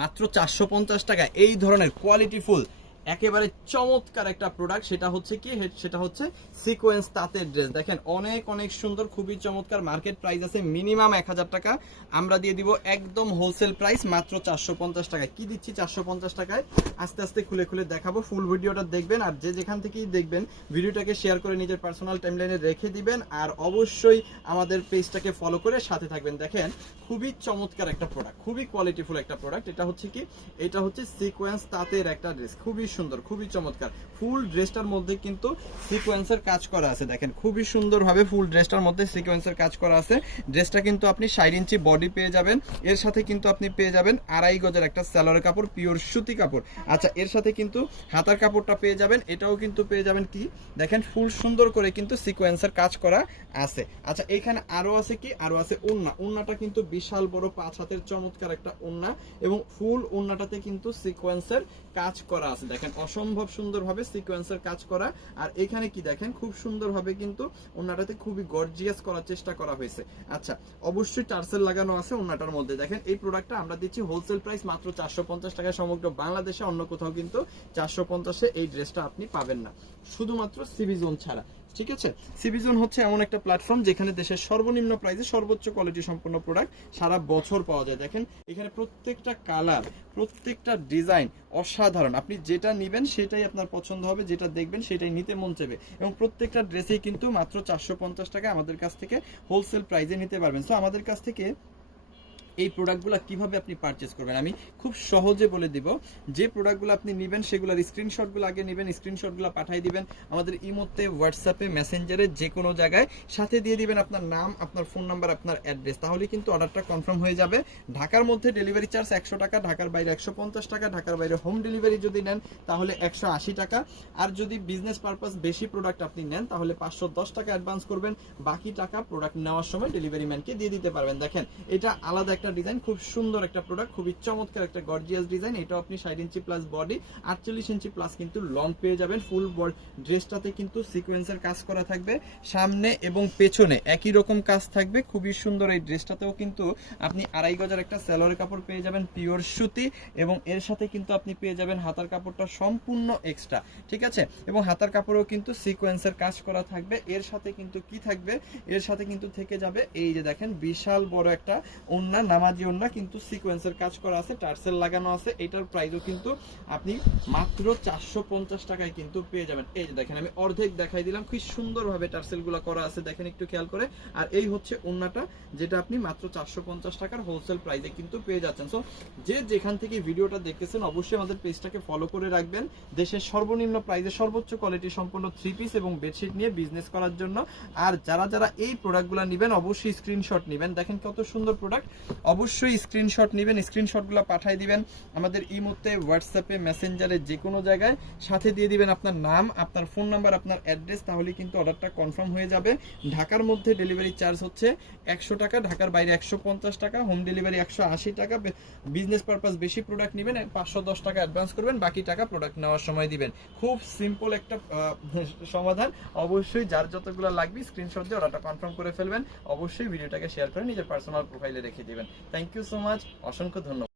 মাত্র 450 টাকা এই ধরনের কোয়ালিটিফুল একেবারে চমৎকার একটা প্রোডাক্ট। সেটা হচ্ছে কি, সেটা হচ্ছে সিকোয়েন্স তাঁতের ড্রেস। দেখেন অনেক অনেক সুন্দর, খুবই চমৎকার। মার্কেট প্রাইস আছে মিনিমাম 1000 টাকা, আমরা দিয়ে দিব একদম হোলসেল প্রাইস মাত্র 450 টাকায়। কি দিচ্ছি 450 টাকায়, আস্তে আস্তে খুলে খুলে দেখাবো। ফুল ভিডিওটা দেখবেন, আর যে যেখান থেকেই দেখবেন ভিডিওটাকে শেয়ার করে নিজের পার্সোনাল টাইমলাইনে রেখে দিবেন, আর অবশ্যই আমাদের পেজটাকে ফলো করে সাথে থাকবেন। দেখেন খুবই চমৎকার একটা প্রোডাক্ট, খুবই কোয়ালিটিফুল একটা প্রোডাক্ট। এটা হচ্ছে কি, এটা হচ্ছে সিকোয়েন্স তাঁতের একটা ড্রেস, খুবই সুন্দর, খুবই চমৎকার। ফুল ড্রেসটার মধ্যে কিন্তু সিকোয়েন্সের কাজ করা আছে। দেখেন খুবই সুন্দরভাবে ফুল ড্রেসটার মধ্যে সিকোয়েন্সের কাজ করা আছে। ড্রেসটা কিন্তু আপনি 60 ইঞ্চি বডি পেয়ে যাবেন। এর সাথে কিন্তু আপনি পেয়ে যাবেন 2.5 গজের একটা সালোয়ার কাপড়, পিওর সুতি কাপড়। আচ্ছা, এর সাথে কিন্তু হাতার কাপড়টা পেয়ে যাবেন, এটাও কিন্তু পেয়ে যাবেন। কি দেখেন ফুল সুন্দর করে কিন্তু সিকোয়েন্সের কাজ করা আছে। আচ্ছা, এখানে আরো আছে কি, আরো আছে ওড়না। ওড়নাটা কিন্তু বিশাল বড় 5 হাতের চমৎকার একটা ওড়না, এবং ফুল ওড়নাটাতে কিন্তু সিকোয়েন্সের কাজ করা আছে। দেখেন অসম্ভব সুন্দরভাবে সিকোয়েন্সের কাজ করা। আর এখানে কি দেখেন খুব সুন্দরভাবে কিন্তু ওড়নাটাতে খুবই গর্জিয়াস করার চেষ্টা করা হয়েছে। আচ্ছা, অবশ্যই টার্সেল লাগানো আছে ওড়নাটার মধ্যে। দেখেন এই প্রোডাক্টটা আমরা দিচ্ছি হোলসেল প্রাইস মাত্র 450 টাকায় সমগ্র বাংলাদেশে। অন্য কোথাও কিন্তু 450-এ এই ড্রেসটা আপনি পাবেন না, শুধুমাত্র সিবি জোন ছাড়া। ঠিক আছে, সিবি জোন হচ্ছে এমন একটা প্ল্যাটফর্ম যেখানে দেশের সর্বনিম্ন প্রাইসে সর্বোচ্চ কোয়ালিটি সম্পন্ন প্রোডাক্ট সারা বছর পাওয়া যায়। দেখেন এখানে প্রত্যেকটা কালার, প্রত্যেকটা ডিজাইন অসাধারণ। আপনি যেটা নেবেন সেটাই আপনার পছন্দ হবে, যেটা দেখবেন সেটাই নিতে মন চাইবে। এবং প্রত্যেকটা ড্রেসেই কিন্তু মাত্র 450 টাকা আমাদের কাছ থেকে হোলসেল প্রাইসে নিতে পারবেন। সো আমাদের কাছ থেকে এই প্রোডাক্টগুলো কিভাবে আপনি পারচেজ করবেন আমি খুব সহজে বলে দিব। যে প্রোডাক্টগুলো আপনি নেবেন সেগুলোর স্ক্রিনশটগুলো আগে নেবেন, স্ক্রিনশটগুলো পাঠিয়ে দিবেন আমাদের ইমোতে, হোয়াটসঅ্যাপে, মেসেঞ্জারে, যে কোনো জায়গায়। সাথে দিয়ে দিবেন আপনার নাম, আপনার ফোন নাম্বার, আপনার অ্যাড্রেস, তাহলে কিন্তু অর্ডারটা কনফার্ম হয়ে যাবে। ঢাকার মধ্যে ডেলিভারি চার্জ 100 টাকা, ঢাকার বাইরে 150 টাকা, ঢাকার বাইরে হোম ডেলিভারি যদি নেন তাহলে 180 টাকা। আর যদি বিজনেস পারপাস বেশি প্রোডাক্ট আপনি নেন তাহলে 510 টাকা অ্যাডভান্স করবেন, বাকি টাকা প্রোডাক্ট নেওয়ার সময় ডেলিভারি ম্যানকে দিয়ে দিতে পারবেন। দেখেন এটা আলাদা একটা ডিজাইন, খুব সুন্দর একটা প্রোডাক্ট, খুবই চমৎকার একটা গর্জিয়াস ডিজাইন। এটাও আপনি 60 ইঞ্চি প্লাস বডি, 48 ইঞ্চি প্লাস কিন্তু লং পেয়ে যাবেন। ফুল ড্রেসটাতে কিন্তু সিকোয়েন্সের কাজ করা থাকবে, সামনে এবং পেছনে একই রকম কাজ থাকবে, খুবই সুন্দর। এই ড্রেসটাতেও কিন্তু আপনি 2.5 গজের একটা সালোয়ার কাপড় পেয়ে যাবেন, পিওর সুতি, এবং এর সাথে কিন্তু আপনি পেয়ে যাবেন হাতার কাপড়টা সম্পূর্ণ এক্সট্রা। ঠিক আছে, এবং হাতার কাপড়েও কিন্তু সিকোয়েন্সের কাজ করা থাকবে। এর সাথে কিন্তু কি থাকবে, এর সাথে কিন্তু থেকে যাবে এই যে দেখেন বিশাল বড় একটা ওড়না, নামাজি ওড়না, কিন্তু সিকোয়েন্সের কাজ করা আছে, টার্সেল লাগানো আছে। এটার প্রাইসও কিন্তু আপনি মাত্র 450 টাকায় কিন্তু পেয়ে যাবেন। এই যে দেখেন আমি অর্ধেক দেখাই দিলাম, খুব সুন্দরভাবে টার্সেলগুলো করা আছে, দেখেন একটু খেয়াল করে। আর এই হচ্ছে ওড়নাটা, যেটা আপনি মাত্র 450 টাকার হোলসেল প্রাইসে কিন্তু পেয়ে যাচ্ছেন। সো যে যেখান থেকে ভিডিওটা দেখতেছেন অবশ্যই আমাদের পেজটাকে ফলো করে রাখবেন, দেশের সর্বনিম্ন প্রাইসে সর্বোচ্চ কোয়ালিটি সম্পন্ন 3 পিস এবং বেডশিট নিয়ে বিজনেস করার জন্য। আর যারা যারা এই প্রোডাক্টগুলো নেবেন অবশ্যই স্ক্রিনশট নেবেন। দেখেন কত সুন্দর প্রোডাক্ট, অবশ্যই স্ক্রিনশট নেবেন, স্ক্রিনশটগুলো পাঠিয়ে দিবেন আমাদের ইমোতে, হোয়াটসঅ্যাপে, মেসেঞ্জারে, যে কোনো জায়গায়। সাথে দিয়ে দিবেন আপনার নাম, আপনার ফোন নাম্বার, আপনার অ্যাড্রেস, তাহলে কিন্তু অর্ডারটা কনফার্ম হয়ে যাবে। ঢাকার মধ্যে ডেলিভারি চার্জ হচ্ছে 100 টাকা, ঢাকার বাইরে 150 টাকা, হোম ডেলিভারি 180 টাকা। বিজনেস পারপাস বেশি প্রোডাক্ট নেবেন 510 টাকা অ্যাডভান্স করবেন, বাকি টাকা প্রোডাক্ট নেওয়ার সময় দিবেন। খুব সিম্পল একটা সমাধান। অবশ্যই যার যতগুলো লাগবে স্ক্রিনশট দিয়ে অর্ডারটা কনফার্ম করে ফেলবেন। অবশ্যই ভিডিওটাকে শেয়ার করে নিজের পার্সোনাল প্রোফাইলে রেখে দিবেন। থ্যাংক ইউ সো মাচ, অসংখ্য ধন্যবাদ।